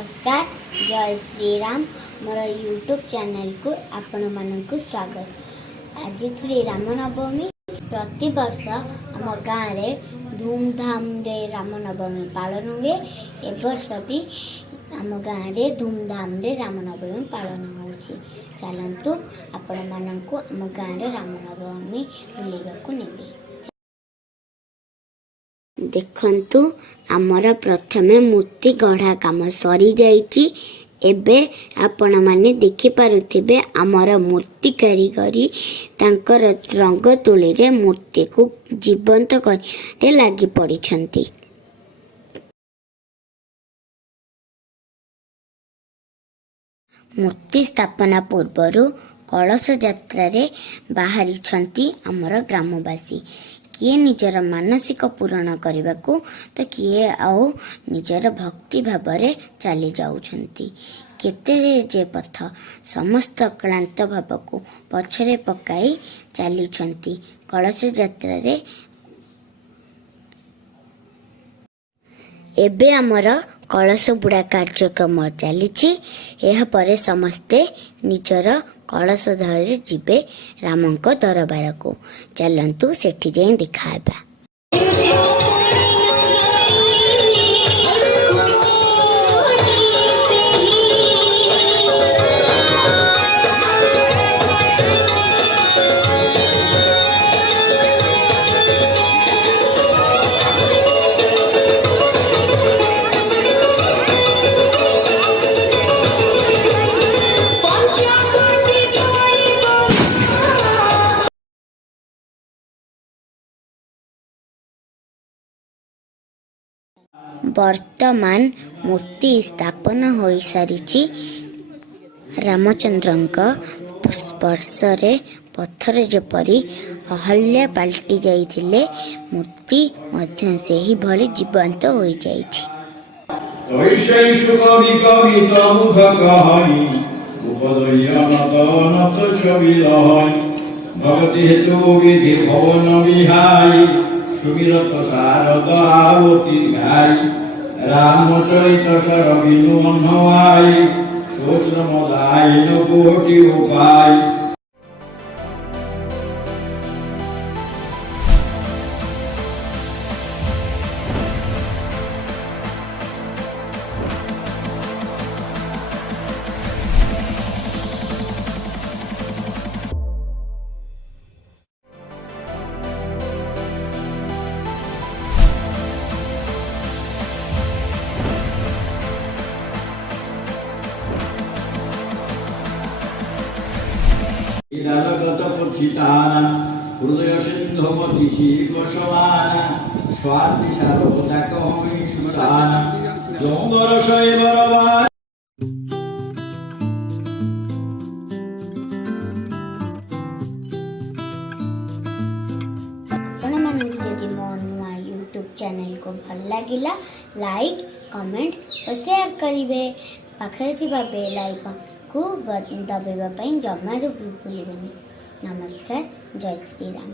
नमस्कार जय श्री राम मोर YouTube channel को आपण मानक स्वागत। आज श्री राम नवमी प्रति वर्ष आम गाँव में धूमधाम रे राम नवमी पालन हुए। ए वर्ष भी आम गाँव में धूमधाम रे राम नवमी पालन हो। चलतु आपण मानक आम गाँव रे राम नवमी बुलवाक नेबी। देखंतु आमर प्रथमे मूर्ति गढ़ा काम सरी जाइछि। एबे आपण माने देखि पारुथिबे आमर मूर्ति कारीगरी तांकर रंग तुली रे मूर्ति को जीवंत करे लागि पड़िछंती। मूर्ति स्थापना पूर्वरु कलश यात्रा रे बाहरी छंती आमर ग्रामवासी। किए निजर मानसिक पूरण करने को तो किए आओ निजर भक्ति भाव रे चली जाउछंती। केते जे पथ समस्त क्लांत भाव को पछरे पकाई चली छंती। कलश यात्रा रे एबे हमर कलश बुड़ा कार्यक्रम चली। यह परे समस्ते निजर कलश धरी जीवे रामंक दरबार को। चलंतु सेठी जाई दिखाबा। वर्तमान मूर्ति स्थापना हो सारी। रामचंद्रंक स्पर्श रे पत्थर जेपरी अहल्या पलटि जाइथिले मूर्ति मध्य से ही भली जीवंत हो जाइछि। भगवती हेतु विधि भवन विहाई सुमिरत सारद आवती गाई राम सहित सर बिनु अन्नवाई शोश्रम दायन कोटि उपाय। हृदय सिंधु मति गोस्वान स्वाति सारोजा कहीं सुदान जोंगर शैवरवान। यदि मो नुआ यूट्यूब चैनल को भल लगिला लाइक कमेंट और शेयर करिवे। पाखरे थिबा बेल आइकन को दबाइबा पई जमारू भी भूलिबेनी। नमस्कार जय श्री राम।